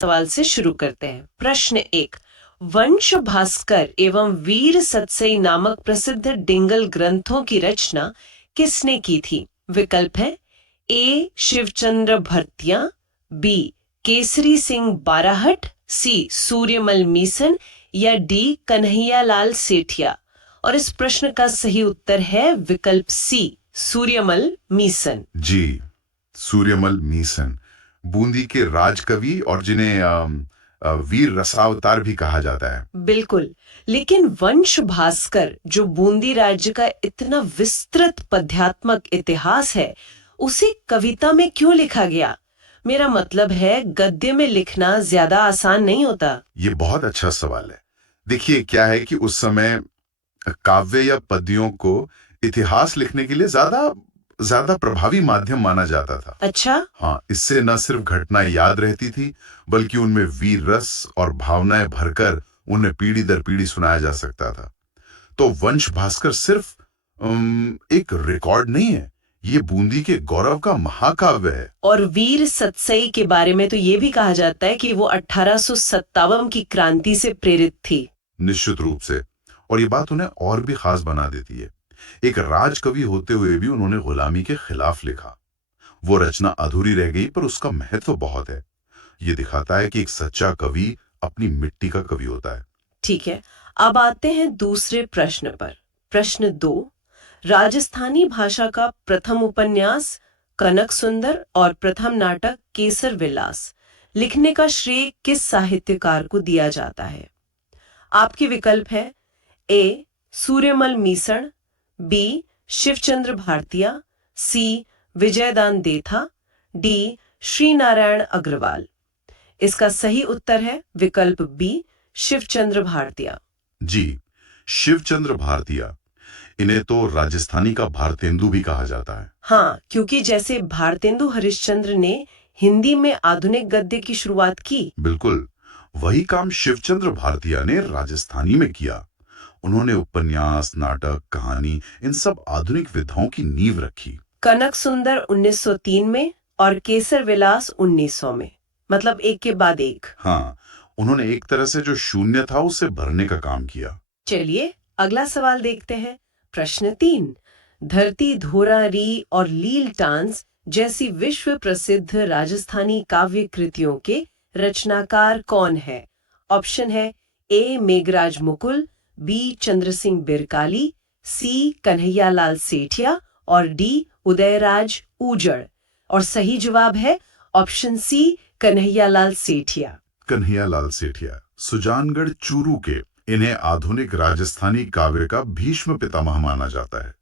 सवाल से शुरू करते हैं। प्रश्न 1। वंश भास्कर एवं वीर सतसई नामक प्रसिद्ध डिंगल ग्रंथों की रचना किसने की थी? विकल्प है ए शिवचंद्र भरतिया, बी केसरी सिंह बाराहट, सी सूर्यमल मीसन या डी कन्हैयालाल सेठिया। और इस प्रश्न का सही उत्तर है विकल्प सी सूर्यमल मीसन। जी, सूर्यमल मीसन बूंदी के राजकवि और जिन्हें वीर रसावतार भी कहा जाता है। बिल्कुल, लेकिन वंश भास्कर जो बूंदी राज्य का इतना विस्तृत पद्यात्मक इतिहास है, उसे कविता में क्यों लिखा गया? मेरा मतलब है गद्य में लिखना ज्यादा आसान नहीं होता। ये बहुत अच्छा सवाल है। देखिए क्या है कि उस समय काव्य या पद्यों को इतिहास लिखने के लिए ज्यादा ज्यादा प्रभावी माध्यम माना जाता था। अच्छा। हाँ, इससे न सिर्फ घटनाएं याद रहती थी, बल्कि उनमें वीर रस और भावनाएं भरकर उन्हें पीढ़ी दर पीढ़ी सुनाया जा सकता था। तो वंश भास्कर सिर्फ एक रिकॉर्ड नहीं है, ये बूंदी के गौरव का महाकाव्य है। और वीर सतसई के बारे में तो ये भी कहा जाता है कि वो 1857 की क्रांति से प्रेरित थी। निश्चित रूप से। और ये बात उन्हें और भी खास बना देती है। एक राजकवि होते हुए भी उन्होंने गुलामी के खिलाफ लिखा। वो रचना अधूरी रह गई, पर उसका महत्व बहुत है। ये दिखाता है कि एक सच्चा कवि अपनी मिट्टी का कवि होता है। ठीक है, अब आते हैं दूसरे प्रश्न पर। प्रश्न 2। राजस्थानी भाषा का प्रथम उपन्यास कनक सुंदर और प्रथम नाटक केसर विलास लिखने का श्रेय किस साहित्यकार को दिया जाता है? आपके विकल्प है ए सूर्यमल मीसण, बी शिवचंद्र भारतिया, सी विजयदान देथा, डी श्री नारायण अग्रवाल। इसका सही उत्तर है विकल्प बी शिवचंद्र भारतिया। जी, शिवचंद्र भारतिया। इन्हें तो राजस्थानी का भारतेंदु भी कहा जाता है। हाँ, क्योंकि जैसे भारतेंदु हरिश्चंद्र ने हिंदी में आधुनिक गद्य की शुरुआत की। बिल्कुल, वही काम शिवचंद्र भारतिया ने राजस्थानी में किया। उन्होंने उपन्यास, नाटक, कहानी, इन सब आधुनिक विधाओं की नींव रखी। कनक सुंदर 1903 में और केसर विलास 1900 में, मतलब एक के बाद एक। हाँ, उन्होंने एक तरह से जो शून्य था उसे भरने का काम किया। चलिए अगला सवाल देखते हैं। प्रश्न 3। धरती धोरा री और लील टांस जैसी विश्व प्रसिद्ध राजस्थानी काव्य कृतियों के रचनाकार कौन है? ऑप्शन है ए मेघराज मुकुल, बी चंद्र सिंह बिरकाली, सी कन्हैयालाल सेठिया और डी उदयराज ऊजड़। और सही जवाब है ऑप्शन सी कन्हैयालाल सेठिया। कन्हैयालाल सेठिया सुजानगढ़ चूरू के। इन्हें आधुनिक राजस्थानी काव्य का भीष्म पितामह माना जाता है।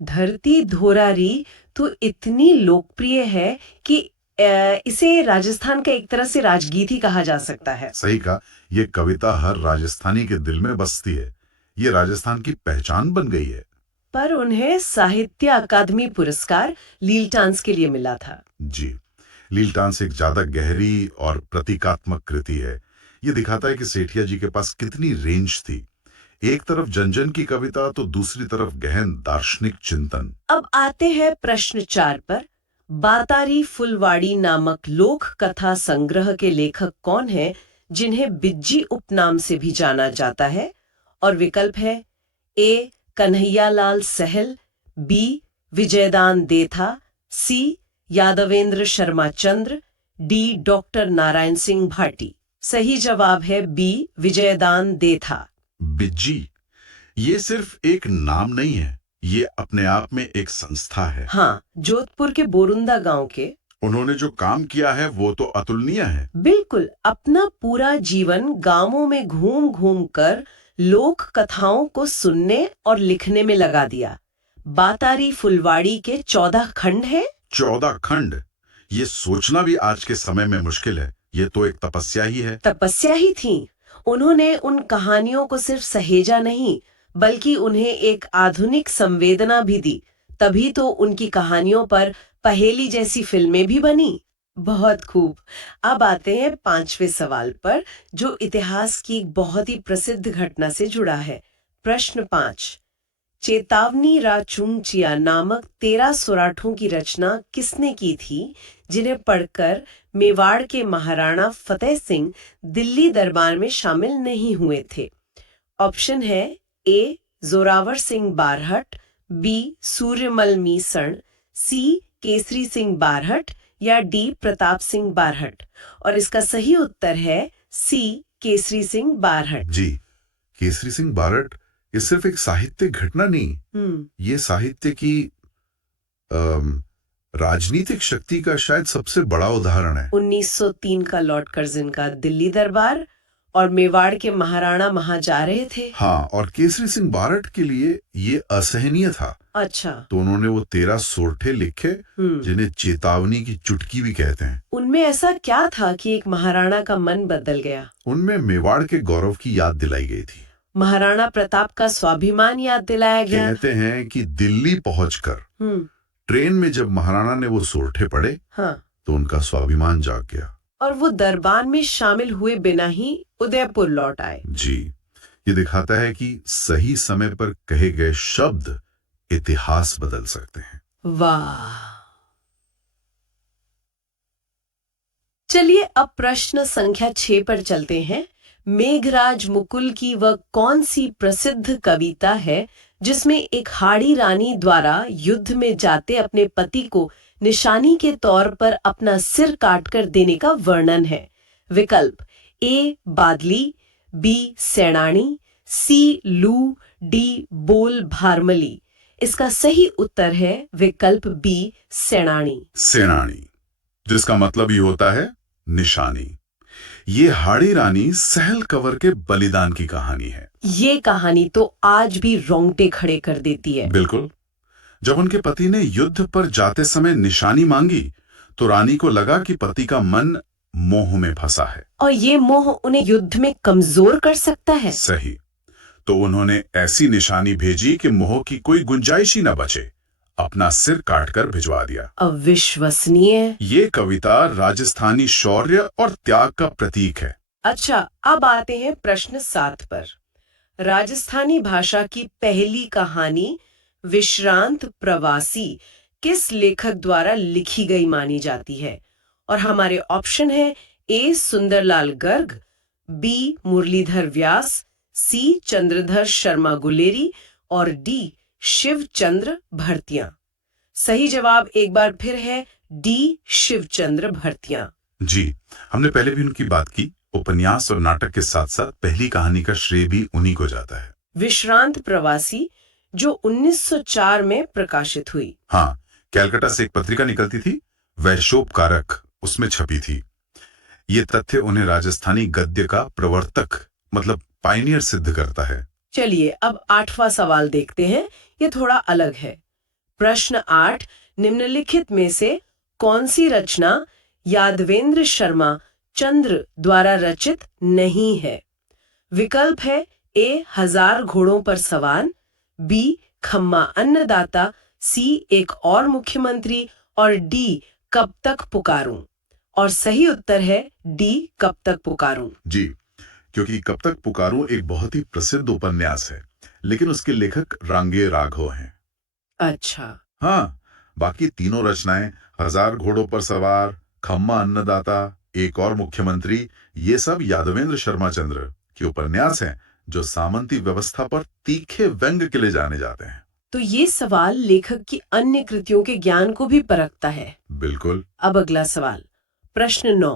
धरती धोरारी तो इतनी लोकप्रिय है कि इसे राजस्थान का एक तरह से राजगीत ही कहा जा सकता है। सही कहा, ये कविता हर राजस्थानी के दिल में बसती है। ये राजस्थान की पहचान बन गई है। पर उन्हें साहित्य अकादमी पुरस्कार लीलटांस के लिए मिला था। जी, लीलटांस एक ज्यादा गहरी और प्रतीकात्मक कृति है। ये दिखाता है कि सेठिया जी के पास कितनी रेंज थी। एक तरफ जनजन की कविता तो दूसरी तरफ गहन दार्शनिक चिंतन। अब आते हैं प्रश्न 4 पर। बातारी फुलवाड़ी नामक लोक कथा संग्रह के लेखक कौन है जिन्हें बिज्जी उपनाम से भी जाना जाता है? और विकल्प है ए कन्हैयालाल सहल, बी विजयदान देथा, सी यादवेंद्र शर्मा चंद्र, डी डॉक्टर नारायण सिंह भाटी। सही जवाब है बी विजयदान देथा। बिज्जी ये सिर्फ एक नाम नहीं है, ये अपने आप में एक संस्था है। हाँ, जोधपुर के बोरुंदा गांव के। उन्होंने जो काम किया है वो तो अतुलनीय है। बिल्कुल, अपना पूरा जीवन गांवों में घूम घूम कर लोक कथाओं को सुनने और लिखने में लगा दिया। बातारी फुलवाड़ी के 14 खंड है। 14 खंड, ये सोचना भी आज के समय में मुश्किल है। ये तो एक तपस्या ही है। तपस्या ही थी। उन्होंने उन कहानियों को सिर्फ सहेजा नहीं, बल्कि उन्हें एक आधुनिक संवेदना भी दी। तभी तो उनकी कहानियों पर पहेली जैसी फिल्में भी बनी। बहुत खूब। अब आते हैं 5वें सवाल पर, जो इतिहास की एक बहुत ही प्रसिद्ध घटना से जुड़ा है। प्रश्न 5। चेतावनी राचुंचिया नामक 13 सोराठों की रचना किसने की थी, जिन्हें पढ़कर मेवाड़ के महाराणा फतेह सिंह दिल्ली दरबार में शामिल नहीं हुए थे। ऑप्शन है ए जोरावर सिंह बारहट, बी सूर्यमल मीसण, सी केसरी सिंह बारहट या डी प्रताप सिंह बारहट। और इसका सही उत्तर है सी केसरी सिंह बारहट। जी, केसरी सिंह बारहट ये सिर्फ एक साहित्यिक घटना नहीं, ये साहित्य की राजनीतिक शक्ति का शायद सबसे बड़ा उदाहरण है। 1903 का लॉर्ड कर्जन का दिल्ली दरबार और मेवाड़ के महाराणा वहां जा रहे थे। हाँ, और केसरी सिंह बारहट के लिए ये असहनीय था। अच्छा। तो उन्होंने वो 13 सोरठे लिखे जिन्हें चेतावनी की चुटकी भी कहते हैं। उनमें ऐसा क्या था कि एक महाराणा का मन बदल गया? उनमें मेवाड़ के गौरव की याद दिलाई गई थी। महाराणा प्रताप का स्वाभिमान याद दिलाया गया। कहते हैं कि दिल्ली पहुंचकर ट्रेन में जब महाराणा ने वो सोरठे पढ़े, हाँ, तो उनका स्वाभिमान जाग गया और वो दरबार में शामिल हुए बिना ही उदयपुर लौट आए। जी, ये दिखाता है कि सही समय पर कहे गए शब्द इतिहास बदल सकते हैं। वाह। चलिए अब प्रश्न संख्या 6 पर चलते हैं। मेघराज मुकुल की वह कौन सी प्रसिद्ध कविता है जिसमें एक हाड़ी रानी द्वारा युद्ध में जाते अपने पति को निशानी के तौर पर अपना सिर काटकर देने का वर्णन है? विकल्प ए बादली, बी सैनानी, सी लू, डी बोल भारमली। इसका सही उत्तर है विकल्प बी सैनानी। सेनानी, जिसका मतलब ही होता है निशानी। ये हाड़ी रानी सहल कंवर के बलिदान की कहानी है। ये कहानी तो आज भी रोंगटे खड़े कर देती है। बिल्कुल। जब उनके पति ने युद्ध पर जाते समय निशानी मांगी, तो रानी को लगा कि पति का मन मोह में फंसा है और ये मोह उन्हें युद्ध में कमजोर कर सकता है। सही। तो उन्होंने ऐसी निशानी भेजी कि मोह की कोई गुंजाइश ही न बचे, अपना सिर काटकर भिजवा दिया। अविश्वसनीय। ये कविता राजस्थानी शौर्य और त्याग का प्रतीक है। अच्छा, अब आते हैं प्रश्न 7 पर। राजस्थानी भाषा की पहली कहानी विश्रांत प्रवासी किस लेखक द्वारा लिखी गई मानी जाती है? और हमारे ऑप्शन है ए सुंदरलाल गर्ग, बी मुरलीधर व्यास, सी चंद्रधर शर्मा गुलेरी और डी शिवचंद्र भरतिया। सही जवाब एक बार फिर है डी शिवचंद्र भरतिया। जी, हमने पहले भी उनकी बात की। उपन्यास और नाटक के साथ साथ पहली कहानी का श्रेय भी उन्हीं को जाता है। विश्रांत प्रवासी जो 1904 में प्रकाशित हुई। हाँ, कैलकाटा से एक पत्रिका निकलती थी, वैशोपकारक, उसमें छपी थी। ये तथ्य उन्हें राजस्थानी गद्य का प्रवर्तक मतलब पायनियर सिद्ध करता है। चलिए अब 8वां सवाल देखते हैं। ये थोड़ा अलग है। प्रश्न 8, निम्नलिखित में से कौन सी रचना यादवेंद्र शर्मा चंद्र द्वारा रचित नहीं है? विकल्प है ए 1000 घोड़ों पर सवार, बी खम्मा अन्नदाता, सी एक और मुख्यमंत्री और डी कब तक पुकारूं। और सही उत्तर है डी कब तक पुकारूं। जी, क्योंकि कब तक पुकारूं एक बहुत ही प्रसिद्ध उपन्यास है, लेकिन उसके लेखक रांगे राघव हैं। अच्छा। हाँ, बाकी तीनों रचनाएं 1000 घोड़ों पर सवार, खम्मा अन्नदाता, एक और मुख्यमंत्री, ये सब यादवेंद्र शर्मा चंद्र के उपन्यास हैं जो सामंती व्यवस्था पर तीखे व्यंग के लिए जाने जाते हैं। तो ये सवाल लेखक की अन्य कृतियों के ज्ञान को भी परखता है। बिल्कुल। अब अगला सवाल, प्रश्न 9,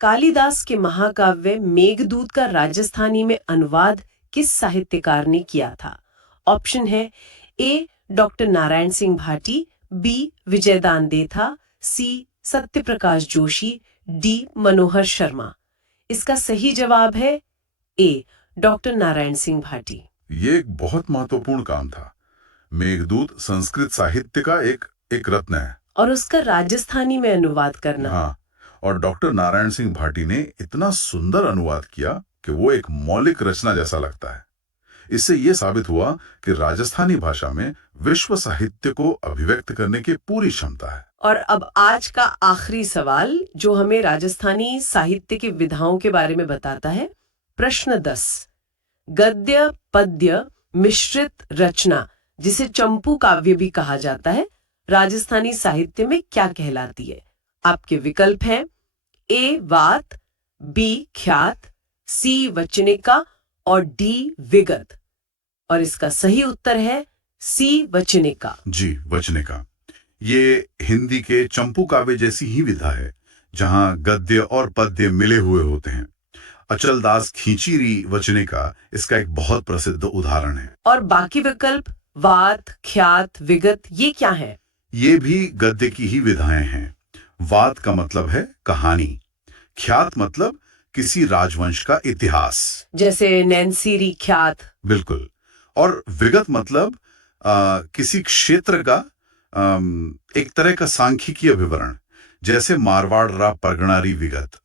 कालिदास के महाकाव्य मेघदूत का राजस्थानी में अनुवाद किस साहित्यकार ने किया था? ऑप्शन है ए डॉक्टर नारायण सिंह भाटी, बी विजयदान देथा, सी सत्यप्रकाश जोशी, डी मनोहर शर्मा। इसका सही जवाब है ए डॉक्टर नारायण सिंह भाटी। ये एक बहुत महत्वपूर्ण काम था। मेघदूत संस्कृत साहित्य का एक रत्न है और उसका राजस्थानी में अनुवाद करना। हाँ, और डॉक्टर नारायण सिंह भाटी ने इतना सुंदर अनुवाद किया कि वो एक मौलिक रचना जैसा लगता है। इससे ये साबित हुआ कि राजस्थानी भाषा में विश्व साहित्य को अभिव्यक्त करने की पूरी क्षमता है। और अब आज का आखिरी सवाल जो हमें राजस्थानी साहित्य की विधाओं के बारे में बताता है। प्रश्न 10, गद्य पद्य मिश्रित रचना जिसे चंपू काव्य भी कहा जाता है राजस्थानी साहित्य में क्या कहलाती है? आपके विकल्प हैं ए वात, बी ख्यात, सी वचनिका और डी विगत। और इसका सही उत्तर है सी वचनिका। जी, वचनिका। ये हिंदी के चंपू काव्य जैसी ही विधा है, जहां गद्य और पद्य मिले हुए होते हैं। अचलदास खींचीरी वचनिका इसका एक बहुत प्रसिद्ध उदाहरण है। और बाकी विकल्प वात, ख्यात, विगत ये क्या है? ये भी गद्य की ही विधाएं हैं। वात का मतलब है कहानी, ख्यात मतलब किसी राजवंश का इतिहास। जैसे नैन्सीरी ख्यात। बिल्कुल। और विगत मतलब किसी क्षेत्र का एक तरह का सांख्यिकीय विवरण, जैसे मारवाड़ रा परगणारी विगत।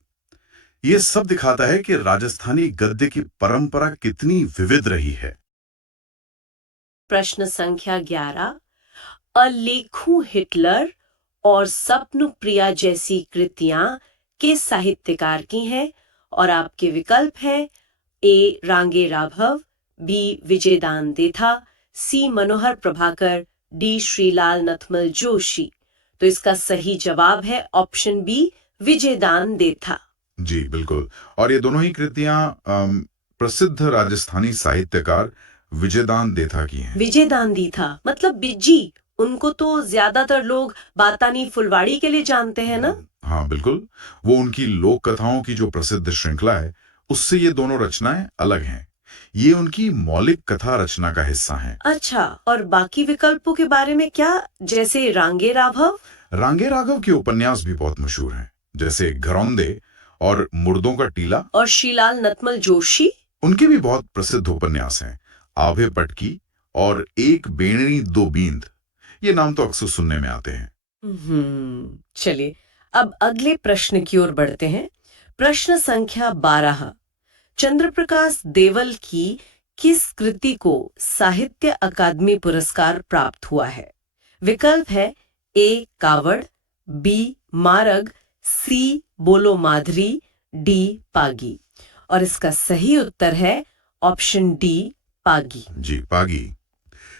ये सब दिखाता है कि राजस्थानी गद्य की परंपरा कितनी विविध रही है। प्रश्न संख्या 11। अलेखू हिटलर और स्वप्न प्रिया जैसी कृतियां किस साहित्यकार की हैं? और आपके विकल्प हैं ए रांगे राघव, बी विजयदान देथा, सी मनोहर प्रभाकर, डी श्रीलाल नथमल जोशी। तो इसका सही जवाब है ऑप्शन बी विजयदान देथा। जी बिल्कुल। और ये दोनों ही कृतियां प्रसिद्ध राजस्थानी साहित्यकार विजयदान देथा की हैं। विजयदान देथा मतलब बिज्जी। उनको तो ज्यादातर लोग बातानी फुलवाड़ी के लिए जानते हैं ना? हाँ बिल्कुल। वो उनकी लोक कथाओं की जो प्रसिद्ध श्रृंखला है, उससे ये दोनों रचनाएं अलग हैं। ये उनकी मौलिक कथा रचना का हिस्सा हैं। अच्छा, और बाकी विकल्पों के बारे में क्या? जैसे रांगे राघव? रांगे राघव के उपन्यास भी बहुत मशहूर हैं, जैसे घरौंदे और मुर्दों का टीला। और श्रीलाल नथमल जोशी? उनके भी बहुत प्रसिद्ध उपन्यास हैं, आभे पटकी और एक बेणनी दो बींद। ये नाम तो अक्सर सुनने में आते हैं। चलिए अब अगले प्रश्न की ओर बढ़ते हैं। प्रश्न संख्या 12। चंद्रप्रकाश देवल की किस कृति को साहित्य अकादमी पुरस्कार प्राप्त हुआ है? विकल्प है ए कावड़, बी मारग, सी बोलो माधुरी, डी पागी। और इसका सही उत्तर है ऑप्शन डी पागी। जी, पागी।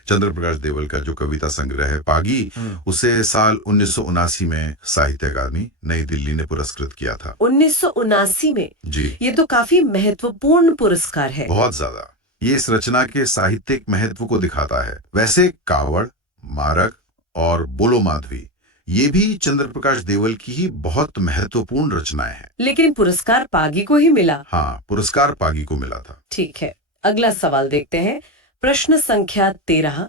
चंद्रप्रकाश देवल का जो कविता संग्रह है पागी, उसे साल 1979 में साहित्य अकादमी नई दिल्ली ने पुरस्कृत किया था। 1979 में? जी, ये तो काफी महत्वपूर्ण पुरस्कार है। बहुत ज्यादा। ये इस रचना के साहित्यिक महत्व को दिखाता है। वैसे कावड़, मारक और बोलो माधवी ये भी चंद्रप्रकाश देवल की ही बहुत महत्वपूर्ण रचनाएं हैं। लेकिन पुरस्कार पागी को ही मिला। हाँ, पुरस्कार पागी को मिला था। ठीक है, अगला सवाल देखते हैं। प्रश्न संख्या 13।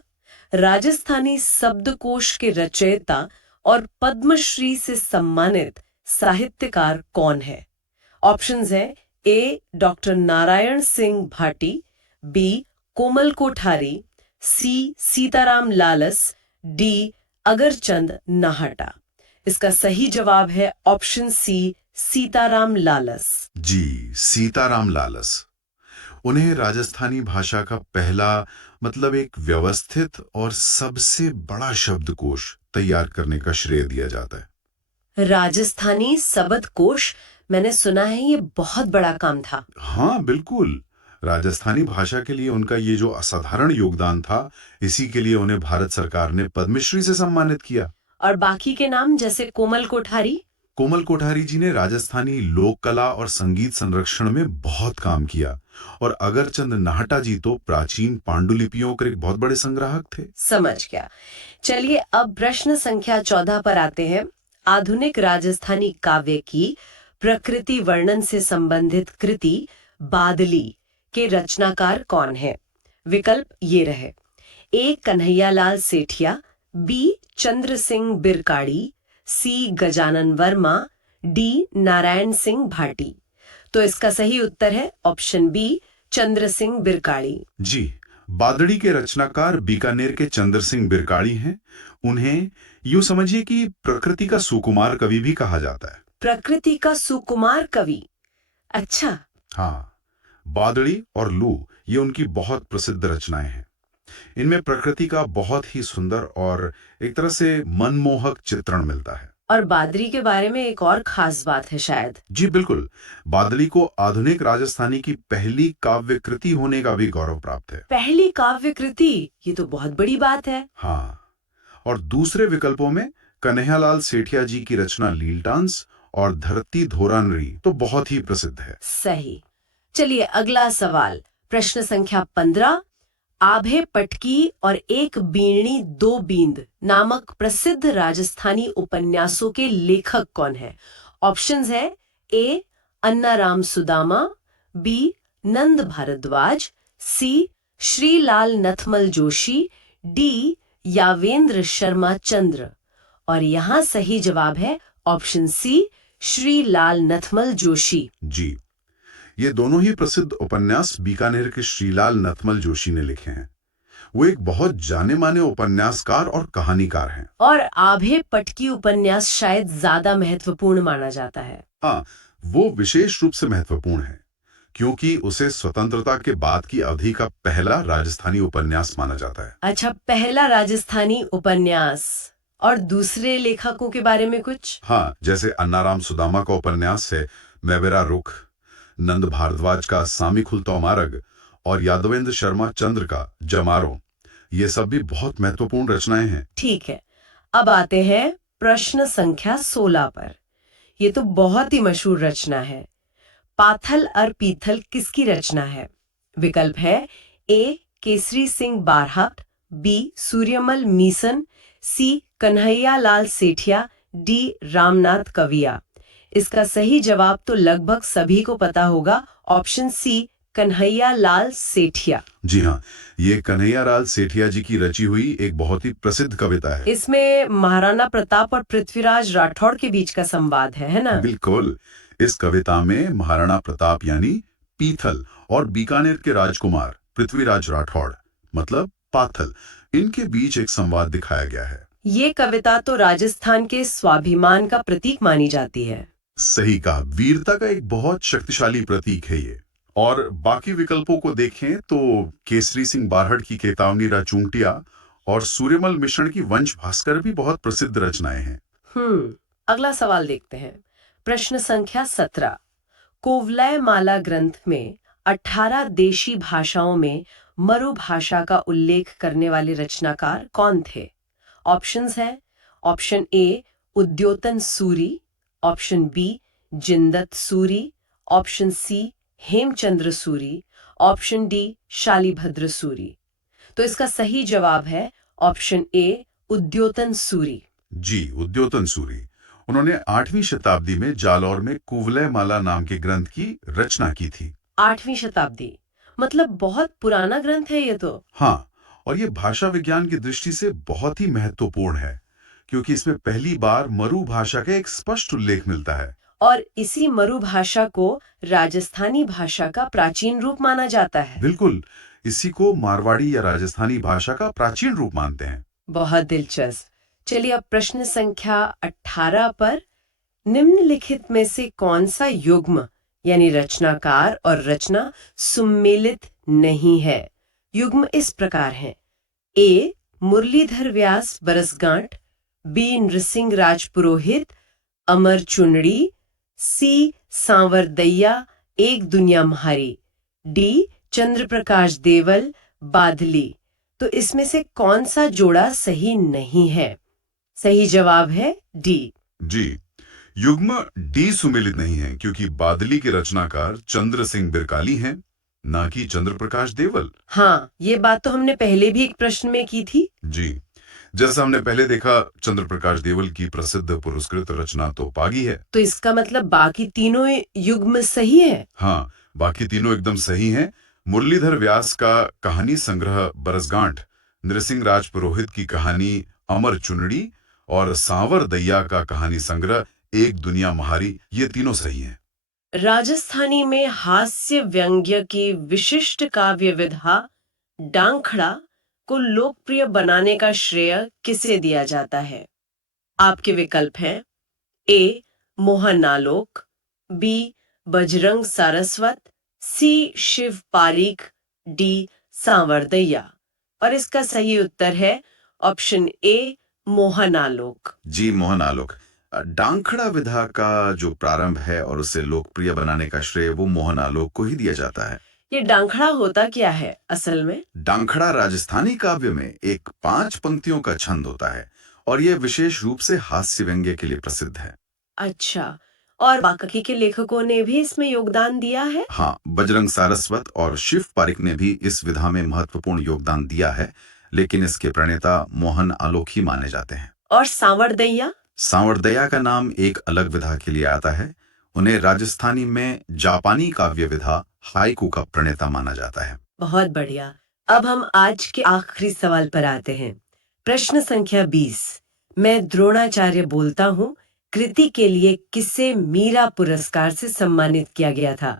राजस्थानी शब्दकोश के रचयिता और पद्मश्री से सम्मानित साहित्यकार कौन है? ऑप्शंस हैं ए डॉक्टर नारायण सिंह भाटी, बी कोमल कोठारी, सी सीताराम लालस, डी अगरचंद नाहटा। इसका सही जवाब है ऑप्शन सी सीताराम लालस। जी, सीताराम लालस। उन्हें राजस्थानी भाषा का पहला मतलब एक व्यवस्थित और सबसे बड़ा शब्दकोश तैयार करने का श्रेय दिया जाता है। राजस्थानी शब्दकोश, मैंने सुना है ये बहुत बड़ा काम था। हाँ बिल्कुल। राजस्थानी भाषा के लिए उनका ये जो असाधारण योगदान था, इसी के लिए उन्हें भारत सरकार ने पद्मश्री से सम्मानित किया। और बाकी के नाम जैसे कोमल कोठारी? कोमल कोठारी जी ने राजस्थानी लोक कला और संगीत संरक्षण में बहुत काम किया। और अगरचंद नाहटा जी तो प्राचीन पांडुलिपियों के एक बहुत बड़े संग्राहक थे। समझ गया। चलिए अब प्रश्न संख्या 14 पर आते हैं। आधुनिक राजस्थानी काव्य की प्रकृति वर्णन से संबंधित कृति बादली के रचनाकार कौन है? विकल्प ये रहे ए कन्हैयालाल सेठिया, बी चंद्र सिंह बिरकाड़ी, सी गजानन वर्मा, डी नारायण सिंह भाटी। तो इसका सही उत्तर है ऑप्शन बी चंद्र सिंह बिरकाड़ी। जी, बादड़ी के रचनाकार बीकानेर के चंद्र सिंह बिरकाड़ी हैं। उन्हें यूं समझिए कि प्रकृति का सुकुमार कवि भी कहा जाता है। प्रकृति का सुकुमार कवि? अच्छा। हाँ, बादड़ी और लू ये उनकी बहुत प्रसिद्ध रचनाएं हैं। इनमें प्रकृति का बहुत ही सुंदर और एक तरह से मनमोहक चित्रण मिलता है। और बादरी के बारे में एक और खास बात है शायद। जी बिल्कुल। बादली को आधुनिक राजस्थानी की पहली काव्य कृति होने का भी गौरव प्राप्त है। पहली काव्य कृति, ये तो बहुत बड़ी बात है। हाँ, और दूसरे विकल्पों में कन्हैयालाल सेठिया जी की रचना लील डांस और धरती धोरानरी तो बहुत ही प्रसिद्ध है। सही। चलिए अगला सवाल, प्रश्न संख्या 15। आभे पटकी और एक बीणी दो बींद नामक प्रसिद्ध राजस्थानी उपन्यासों के लेखक कौन है? ऑप्शंस है ए अन्नाराम सुदामा, बी नंद भारद्वाज, सी श्रीलाल नथमल जोशी, डी यावेंद्र शर्मा चंद्र। और यहाँ सही जवाब है ऑप्शन सी श्रीलाल नथमल जोशी। जी, ये दोनों ही प्रसिद्ध उपन्यास बीकानेर के श्रीलाल नथमल जोशी ने लिखे हैं। वो एक बहुत जाने माने उपन्यासकार और कहानीकार हैं। और आभे पटकी उपन्यास शायद ज्यादा महत्वपूर्ण माना जाता है। हाँ, वो विशेष रूप से महत्वपूर्ण है क्योंकि उसे स्वतंत्रता के बाद की अवधि का पहला राजस्थानी उपन्यास माना जाता है। अच्छा, पहला राजस्थानी उपन्यास। और दूसरे लेखकों के बारे में कुछ? हाँ, जैसे अन्नाराम सुदामा का उपन्यास है मैवेरा रुख, नंद भारद्वाज का सामी खुलतो मार्ग और यादवेंद्र शर्मा चंद्र का जमारो। ये सब भी बहुत महत्वपूर्ण रचनाएं हैं। ठीक है, अब आते हैं प्रश्न संख्या 16 पर। ये तो बहुत ही मशहूर रचना है। पाथल और पीथल किसकी रचना है? विकल्प है ए केसरी सिंह बारहट, बी सूर्यमल मीसन, सी कन्हैया लाल सेठिया, डी रामनाथ कविया। इसका सही जवाब तो लगभग सभी को पता होगा, ऑप्शन सी कन्हैया लाल सेठिया। जी हाँ, ये कन्हैया लाल सेठिया जी की रची हुई एक बहुत ही प्रसिद्ध कविता है। इसमें महाराणा प्रताप और पृथ्वीराज राठौड़ के बीच का संवाद है ना? बिल्कुल। इस कविता में महाराणा प्रताप यानी पीथल और बीकानेर के राजकुमार पृथ्वीराज राठौड़ मतलब पाथल, इनके बीच एक संवाद दिखाया गया है। ये कविता तो राजस्थान के स्वाभिमान का प्रतीक मानी जाती है। सही कहा, वीरता का एक बहुत शक्तिशाली प्रतीक है ये। और बाकी विकल्पों को देखें तो केसरी सिंह बारहट की केतावनी राचूंटिया और सूर्यमल मिश्रण की वंश भास्कर भी बहुत प्रसिद्ध रचनाएं हैं। अगला सवाल देखते हैं। प्रश्न संख्या 17। कोवलय माला ग्रंथ में 18 देशी भाषाओं में मरु भाषा का उल्लेख करने वाले रचनाकार कौन थे? ऑप्शंस हैं option A Udyotan Suri, option B Jindat Suri, option C Hemchandra Suri, option D Shalibhadra Suri. तो इसका सही जवाब है ऑप्शन ए उद्योतन सूरी। जी, उद्योतन सूरी। उन्होंने 8वीं शताब्दी में जालौर में कुवलय माला नाम के ग्रंथ की रचना की थी। 8वीं शताब्दी मतलब बहुत पुराना ग्रंथ है ये तो। हाँ, और ये भाषा विज्ञान की दृष्टि से बहुत ही महत्वपूर्ण है क्योंकि इसमें पहली बार मरु भाषा का एक स्पष्ट उल्लेख मिलता है। और इसी मरु भाषा को राजस्थानी भाषा का प्राचीन रूप माना जाता है। बिल्कुल, इसी को मारवाड़ी या राजस्थानी भाषा का प्राचीन रूप मानते हैं। बहुत दिलचस्प। चलिए अब प्रश्न संख्या 18 पर, निम्नलिखित में से कौन सा युग्म यानी रचनाकार और रचना सुमेलित नहीं है? युग्म इस प्रकार हैं: ए मुरलीधर व्यास बरसगांठ, बी नृसिंह राजपुरोहित अमर चुनड़ी, सी सांवरदैया एक दुनिया म्हारी, डी चंद्र प्रकाश देवल बादली। तो इसमें से कौन सा जोड़ा सही नहीं है? सही जवाब है डी। जी, युग्म डी सुमेलित नहीं है क्योंकि बादली के रचनाकार चंद्र सिंह बिरकाली हैं, ना कि चंद्र प्रकाश देवल। हाँ, ये बात तो हमने पहले भी एक प्रश्न में की थी। जी, जैसा हमने पहले देखा, चंद्र प्रकाश देवल की प्रसिद्ध पुरस्कृत रचना तो पागी है। तो इसका मतलब बाकी तीनों युग्म सही है? हाँ, बाकी तीनों एकदम सही हैं। मुरलीधर व्यास का कहानी संग्रह बरसगांठ, नृसिंह राजपुरोहित की कहानी अमर चुनड़ी और सांवर दैया का कहानी संग्रह एक दुनिया महारी, ये तीनों सही हैं। राजस्थानी में हास्य व्यंग्य की विशिष्ट काव्य विधा डांखड़ा को लोकप्रिय बनाने का श्रेय किसे दिया जाता है? आपके विकल्प हैं ए मोहनालोक, बी बजरंग सारस्वत, सी शिव पारीख, डी सांवरदैया। और इसका सही उत्तर है ऑप्शन ए मोहनालोक। जी, मोहनालोक। डांखड़ा विधा का जो प्रारंभ है और उसे लोकप्रिय बनाने का श्रेय वो मोहनालोक को ही दिया जाता है। ये डांखड़ा होता क्या है असल में? डांखड़ा राजस्थानी काव्य में एक 5 पंक्तियों का छंद होता है और यह विशेष रूप से हास्य व्यंग्य के लिए प्रसिद्ध है। अच्छा, और बाकी के लेखकों ने भी इसमें योगदान दिया है? हाँ, बजरंग सारस्वत और शिव पारिक ने भी इस विधा में महत्वपूर्ण योगदान दिया है, लेकिन इसके प्रणेता मोहन आलोक ही माने जाते हैं। और सांवरदैया? सांवरदैया का नाम एक अलग विधा के लिए आता है। उन्हें राजस्थानी में जापानी काव्य विधा हाइकू का प्रणेता माना जाता है। बहुत बढ़िया। अब हम आज के आखिरी सवाल पर आते हैं। प्रश्न संख्या 20। मैं द्रोणाचार्य बोलता हूँ कृति के लिए किसे मीरा पुरस्कार से सम्मानित किया गया था?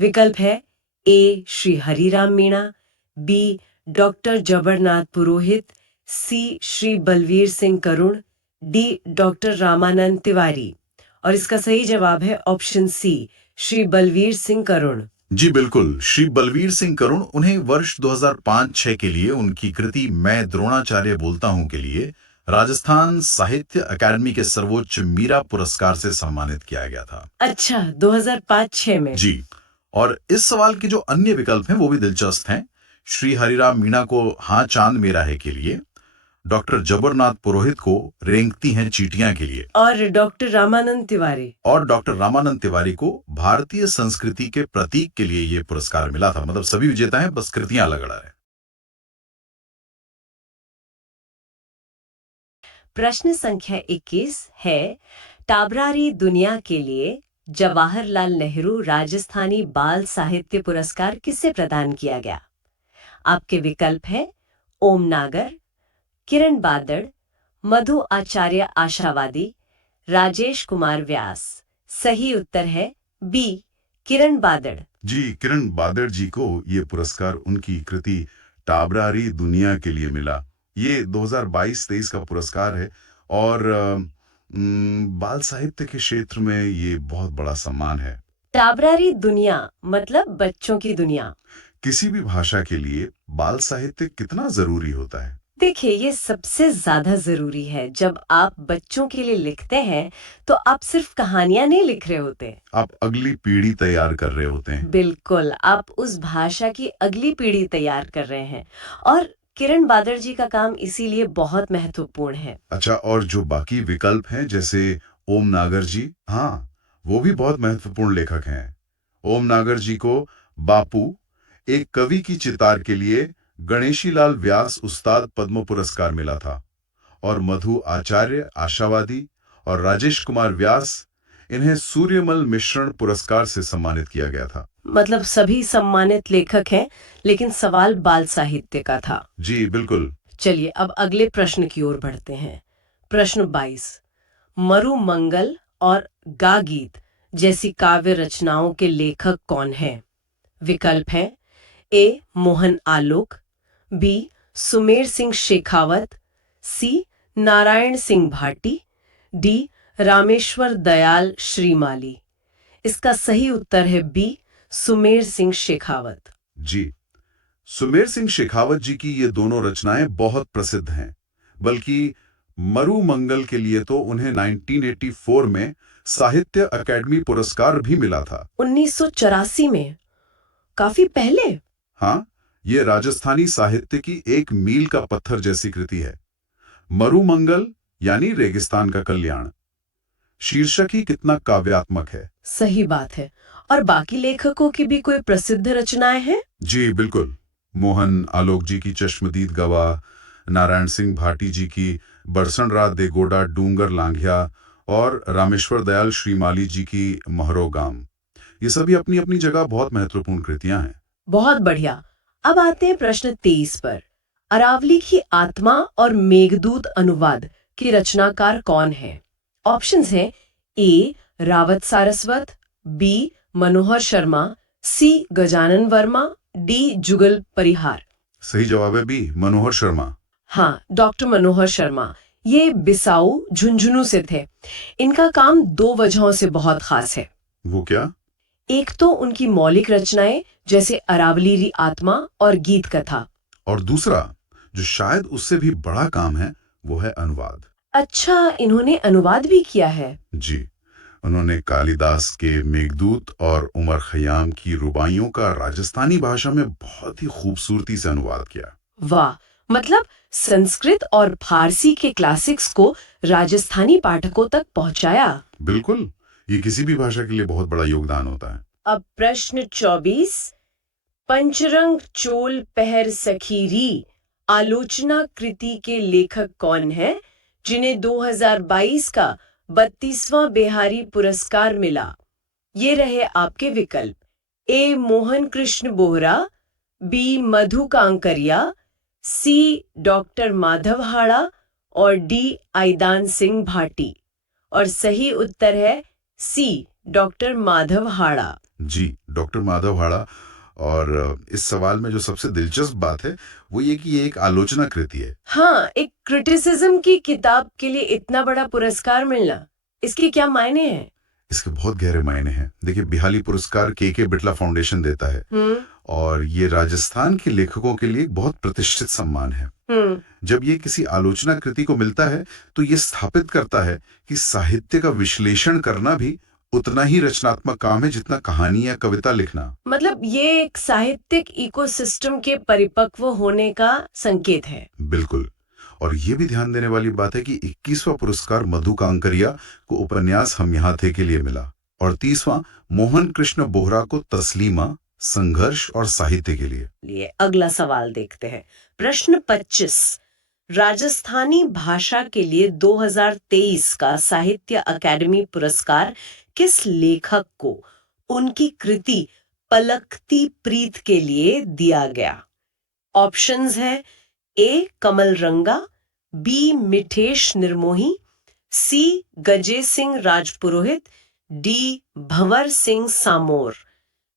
विकल्प है ए श्री हरिराम मीणा, बी डॉक्टर जबरनाथ पुरोहित, सी श्री बलवीर सिंह करुण, डी डॉक्टर रामानंद तिवारी। और इसका सही जवाब है ऑप्शन सी, श्री बलवीर सिंह करुण। जी बिल्कुल, श्री बलवीर सिंह करुण उन्हें वर्ष 2005-6 के लिए उनकी कृति मैं द्रोणाचार्य बोलता हूं के लिए राजस्थान साहित्य अकादमी के सर्वोच्च मीरा पुरस्कार से सम्मानित किया गया था। अच्छा, 2005-6 में। जी, और इस सवाल के जो अन्य विकल्प हैं वो भी दिलचस्प हैं। श्री हरिराम मीणा को हाँ चांद मेरा है के लिए, डॉक्टर जबरनाथ पुरोहित को रेंगती हैं चींटियां के लिए, और डॉक्टर रामानंद तिवारी। और डॉक्टर रामानंद तिवारी को भारतीय संस्कृति के प्रतीक के लिए ये पुरस्कार मिला था। मतलब सभी विजेता हैं, बस कृतियां अलग अलग हैं। प्रश्न संख्या 21 है टाबरारी दुनिया के लिए जवाहरलाल नेहरू राजस्थानी बाल साहित्य पुरस्कार किसे प्रदान किया गया? आपके विकल्प है ओम नागर, किरण बादड़, मधु आचार्य आशावादी, राजेश कुमार व्यास। सही उत्तर है बी, किरण बादड़। जी, किरण बादड़ जी को ये पुरस्कार उनकी कृति टाबरारी दुनिया के लिए मिला। ये 2022-23 का पुरस्कार है और बाल साहित्य के क्षेत्र में ये बहुत बड़ा सम्मान है। टाबरारी दुनिया मतलब बच्चों की दुनिया। किसी भी भाषा के लिए बाल साहित्य कितना जरूरी होता है? देखिए, ये सबसे ज्यादा जरूरी है। जब आप बच्चों के लिए लिखते हैं तो आप सिर्फ कहानियां नहीं लिख रहे होते, आप अगली पीढ़ी तैयार कर रहे होते हैं। बिल्कुल, आप उस भाषा की अगली पीढ़ी तैयार कर रहे हैं। और किरण बादड़ जी का काम इसीलिए बहुत महत्वपूर्ण है। अच्छा, और जो बाकी विकल्प हैं जैसे ओम नागर जी, हाँ, वो भी बहुत महत्वपूर्ण लेखक हैं। ओम नागर जी को बापू, एक कवि की चितार के लिए गणेशीलाल व्यास उस्ताद पद्म पुरस्कार मिला था, और मधु आचार्य आशावादी और राजेश कुमार व्यास, इन्हें सूर्यमल मिश्रण पुरस्कार से सम्मानित किया गया था। मतलब सभी सम्मानित लेखक हैं, लेकिन सवाल बाल साहित्य का था। जी बिल्कुल। चलिए अब अगले प्रश्न की ओर बढ़ते हैं। प्रश्न 22। मरु मंगल और गा गीत जैसी काव्य रचनाओं के लेखक कौन हैं? विकल्प हैं ए मोहन आलोक, बी सुमेर सिंह शेखावत, सी नारायण सिंह भाटी, डी रामेश्वर दयाल श्रीमाली। इसका सही उत्तर है बी, सुमेर सिंह शेखावत। जी, सुमेर सिंह शेखावत जी की ये दोनों रचनाएं बहुत प्रसिद्ध हैं। बल्कि मरु मंगल के लिए तो उन्हें 1984 में साहित्य अकादमी पुरस्कार भी मिला था। 1984 में? काफी पहले। हाँ, ये राजस्थानी साहित्य की एक मील का पत्थर जैसी कृति है। मरु मंगल यानी रेगिस्तान का कल्याण, शीर्षक ही कितना काव्यात्मक है। सही बात है। और बाकी लेखकों की भी कोई प्रसिद्ध रचनाएं हैं? जी बिल्कुल, मोहन आलोक जी की चश्मदीद गवाह, नारायण सिंह भाटी जी की बरसण रात दे गोडा डूंगर लांघिया और रामेश्वर दयाल श्रीमाली जी की महरो गाम, ये सभी अपनी अपनी जगह बहुत महत्वपूर्ण कृतियां हैं। बहुत बढ़िया। अब आते हैं प्रश्न 23 पर। अरावली की आत्मा और मेघदूत अनुवाद की रचनाकार कौन है? ऑप्शंस हैं ए रावत सारस्वत, बी मनोहर शर्मा, सी गजानन वर्मा, डी जुगल परिहार। सही जवाब है बी, मनोहर शर्मा। हाँ, डॉक्टर मनोहर शर्मा। ये बिसाऊ झुंझुनू से थे। इनका काम दो वजहों से बहुत खास है। वो क्या? एक तो उनकी मौलिक रचनाएं जैसे अरावली आत्मा और गीत कथा, और दूसरा जो शायद उससे भी बड़ा काम है वो है अनुवाद। अच्छा, इन्होंने अनुवाद भी किया है? जी, उन्होंने कालिदास के मेघदूत और उमर खयाम की रुबाइयों का राजस्थानी भाषा में बहुत ही खूबसूरती से अनुवाद किया। वाह, मतलब संस्कृत और फारसी के क्लासिक्स को राजस्थानी पाठकों तक पहुंचाया। बिल्कुल, ये किसी भी भाषा के लिए बहुत बड़ा योगदान होता है। अब प्रश्न 24, पंचरंग चोल पहर सखीरी आलोचना कृति के लेखक कौन है जिन्हें 2022 का 32वां बिहारी पुरस्कार मिला? ये रहे आपके विकल्प। ए मोहन कृष्ण बोहरा, बी मधु कांकरिया, सी डॉक्टर माधव हाड़ा और डी आइदान सिंह भाटी। और सही उत्तर है सी डॉक्टर माधव हाड़ा। जी, डॉक्टर माधव हाड़ा। और इस सवाल में जो सबसे दिलचस्प बात है वो ये कि ये एक आलोचना कृति है। हाँ, एक क्रिटिसिज्म की किताब के लिए इतना बड़ा पुरस्कार मिलना, इसके क्या मायने हैं? इसके बहुत गहरे मायने हैं। देखिए, बिहाली पुरस्कार के बिटला फाउंडेशन देता है और ये राजस्थान के लेखकों के लिए एक बहुत प्रतिष्ठित सम्मान है। जब ये किसी आलोचना कृति को मिलता है तो ये स्थापित करता है कि साहित्य का विश्लेषण करना भी उतना ही रचनात्मक काम है जितना कहानी या कविता लिखना। मतलब ये एक साहित्यिक इकोसिस्टम के परिपक्व होने का संकेत है। बिल्कुल। और ये भी ध्यान देने वाली बात है कि 21वां पुरस्कार मधु कांकरिया को उपन्यास हम यहाँ थे के लिए मिला और 30वां मोहन कृष्ण बोहरा को तस्लीमा, संघर्ष और साहित्य के लिए। अगला सवाल देखते हैं। प्रश्न 25, राजस्थानी भाषा के लिए 2023 का साहित्य अकादमी पुरस्कार किस लेखक को उनकी कृति पलकती प्रीत के लिए दिया गया? ऑप्शंस है ए कमल रंगा, बी मिठेश निर्मोही, सी गजे सिंह राजपुरोहित, डी भंवर सिंह सामोर।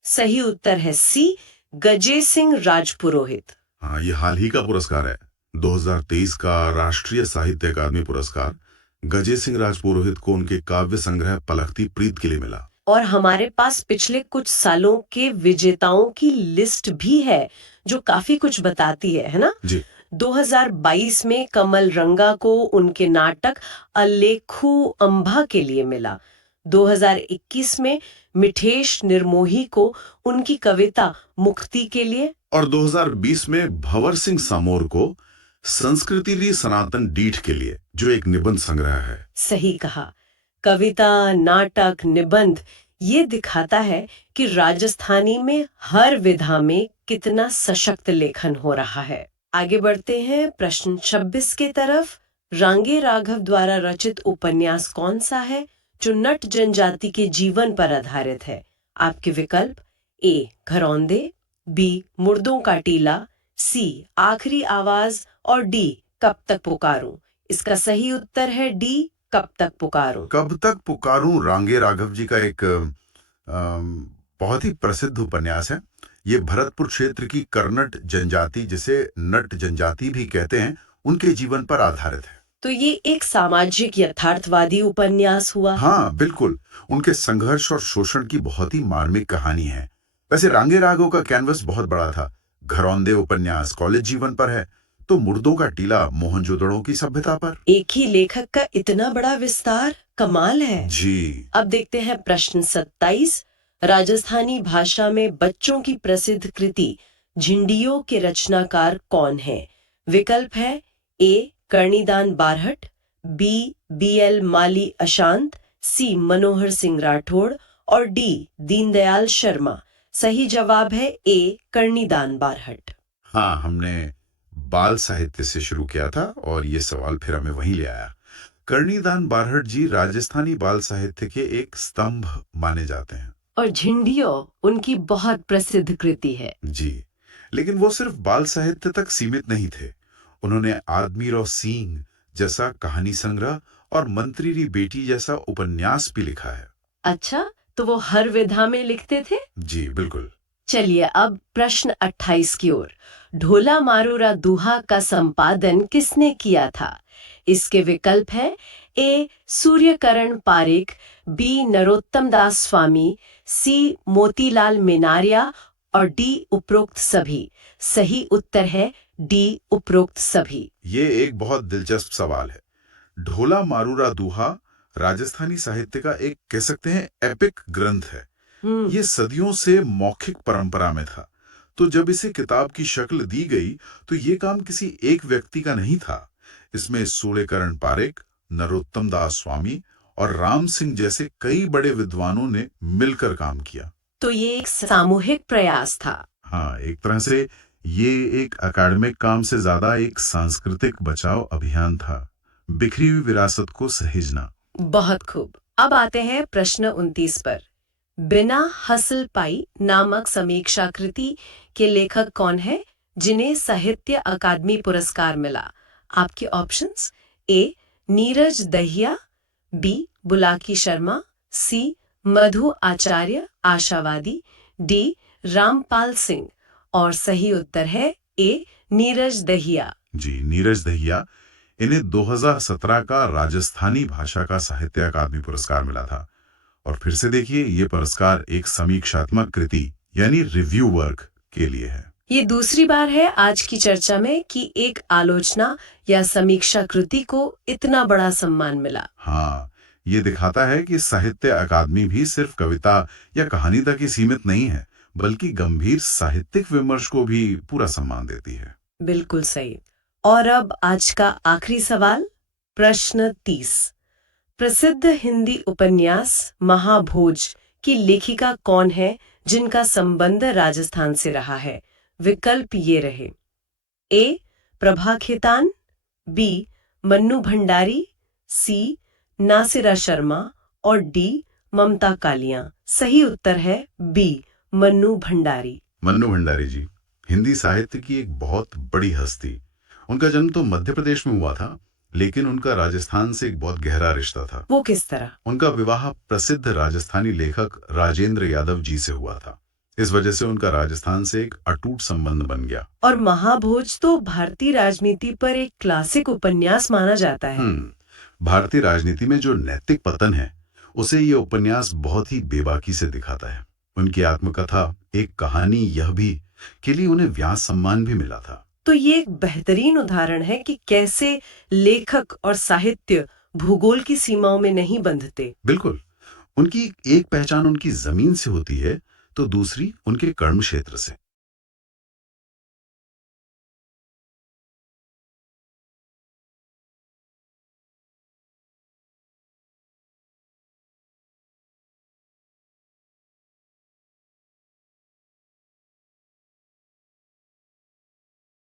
सही उत्तर है सी गजे सिंह राजपुरोहित। हाँ, ये हाल ही का पुरस्कार है। 2023 का राष्ट्रीय साहित्य अकादमी पुरस्कार गजे सिंह राजपुरोहित को उनके काव्य संग्रह पलकती प्रीत के लिए मिला। और हमारे पास पिछले कुछ सालों के विजेताओं की लिस्ट भी है जो काफी कुछ बताती है ना? जी। 2022 में कमल रंगा को उनके नाटक अलेखू अंबा के लिए मिला। 2021 में मिठेश निर्मोही को उनकी कविता मुक्ति के लिए, और 2020 में भंवर सिंह सामोर को संस्कृति ली सनातन डीठ के लिए, जो एक निबंध संग्रह है। सही कहा। कविता, नाटक, निबंध, ये दिखाता है कि राजस्थानी में हर विधा में कितना सशक्त लेखन हो रहा है। आगे बढ़ते हैं प्रश्न 26 के तरफ। रांगे राघव द्वारा रचित उपन्यास कौन सा है जो नट जनजाति के जीवन पर आधारित है? आपके विकल्प ए घरौंदे, बी मुर्दों का टीला, सी आखिरी आवाज और डी कब तक पुकारूं। इसका सही उत्तर है डी कब तक पुकारूं। कब तक पुकारूं रांगे राघव जी का एक बहुत ही प्रसिद्ध उपन्यास है। ये भरतपुर क्षेत्र की कर्नट जनजाति, जिसे नट जनजाति भी कहते हैं, उनके जीवन पर आधारित है। तो ये एक सामाजिक यथार्थवादी उपन्यास हुआ। हाँ, बिल्कुल। उनके संघर्ष और शोषण की बहुत ही मार्मिक कहानी है। वैसे रांगे राघव का कैनवस बहुत बड़ा था। घरौंदे उपन्यास कॉलेज जीवन पर है, तो मुर्दों का टीला मोहनजोदड़ो की सभ्यता पर। एक ही लेखक का इतना बड़ा विस्तार, कमाल है। जी। अब देखते हैं प्रश्न 27। राजस्थानी भाषा में बच्चों की प्रसिद्ध कृति झिंडियों के रचनाकार कौन है? विकल्प है ए कर्णीदान बारहट, बी बीएल माली अशांत, सी मनोहर सिंह राठौड़ और डी दीनदयाल शर्मा। सही जवाब है ए कर्णीदान बारहट। हाँ, हमने बाल साहित्य से शुरू किया था और ये सवाल फिर हमें वहीं ले आया। कर्णीदान बारहट जी राजस्थानी बाल साहित्य के एक स्तंभ माने जाते हैं और झिंडियों उनकी बहुत प्रसिद्ध कृति है। जी, लेकिन वो सिर्फ बाल साहित्य तक सीमित नहीं थे। उन्होंने आदमी रो सींग जैसा कहानी संग्रह और मंत्री री बेटी जैसा उपन्यास भी लिखा है। अच्छा, तो वो हर विधा में लिखते थे? जी बिल्कुल। चलिए अब प्रश्न 28 की ओर। ढोला मारूरा दूहा का संपादन किसने किया था? इसके विकल्प है ए सूर्यकरण पारिक, बी नरोत्तम दास स्वामी, सी मोतीलाल मिनारिया और डी उपरोक्त सभी। सही उत्तर है डी उपरोक्त सभी। ये एक बहुत दिलचस्प सवाल है। ढोला मारूरा दूहा राजस्थानी साहित्य का एक, कह सकते हैं, एपिक ग्रंथ है। ये सदियों से मौखिक परंपरा में था, तो जब इसे किताब की शक्ल दी गई तो ये काम किसी एक व्यक्ति का नहीं था। इसमें सूर्यकरण पारिक, नरोत्तम दास स्वामी और राम सिंह जैसे कई बड़े विद्वानों ने मिलकर काम किया। तो ये एक सामूहिक प्रयास था। हाँ, एक तरह से ये एक अकादमिक काम से ज्यादा एक सांस्कृतिक बचाव अभियान था, बिखरी हुई विरासत को सहेजना। बहुत खूब। अब आते हैं प्रश्न 29 पर। बिना हसल पाई नामक समीक्षाकृति के लेखक कौन है जिन्हें साहित्य अकादमी पुरस्कार मिला? आपके ऑप्शंस: ए नीरज दहिया, बी बुलाकी शर्मा, सी मधु आचार्य आशावादी, डी रामपाल सिंह। और सही उत्तर है ए नीरज दहिया। जी, नीरज दहिया। इन्हें 2017 का राजस्थानी भाषा का साहित्य अकादमी पुरस्कार मिला था। और फिर से देखिए, ये पुरस्कार एक समीक्षात्मक कृति यानी रिव्यू वर्क के लिए है। ये दूसरी बार है आज की चर्चा में कि एक आलोचना या समीक्षा कृति को इतना बड़ा सम्मान मिला। हाँ, ये दिखाता है कि साहित्य अकादमी भी सिर्फ कविता या कहानी तक ही सीमित नहीं है, बल्कि गंभीर साहित्यिक विमर्श को भी पूरा सम्मान देती है। बिल्कुल सही। और अब आज का आखिरी सवाल, प्रश्न 30। प्रसिद्ध हिंदी उपन्यास महाभोज की लेखिका कौन है जिनका संबंध राजस्थान से रहा है? विकल्प ये रहे: ए प्रभा खेतान, बी मन्नू भंडारी, सी नासिरा शर्मा और डी ममता कालिया। सही उत्तर है बी मन्नू भंडारी। मन्नू भंडारी जी हिंदी साहित्य की एक बहुत बड़ी हस्ती। उनका जन्म तो मध्य प्रदेश में हुआ था, लेकिन उनका राजस्थान से एक बहुत गहरा रिश्ता था। वो किस तरह? उनका विवाह प्रसिद्ध राजस्थानी लेखक राजेंद्र यादव जी से हुआ था। इस वजह से उनका राजस्थान से एक अटूट संबंध बन गया। और महाभोज तो भारतीय राजनीति पर एक क्लासिक उपन्यास माना जाता है। भारतीय राजनीति में जो नैतिक पतन है, उसे ये उपन्यास बहुत ही बेबाकी से दिखाता है। उनकी आत्मकथा एक कहानी यह भी के लिए उन्हें व्यास सम्मान भी मिला था। तो ये एक बेहतरीन उदाहरण है कि कैसे लेखक और साहित्य भूगोल की सीमाओं में नहीं बंधते। बिल्कुल। उनकी एक पहचान उनकी जमीन से होती है, तो दूसरी उनके कर्म क्षेत्र से।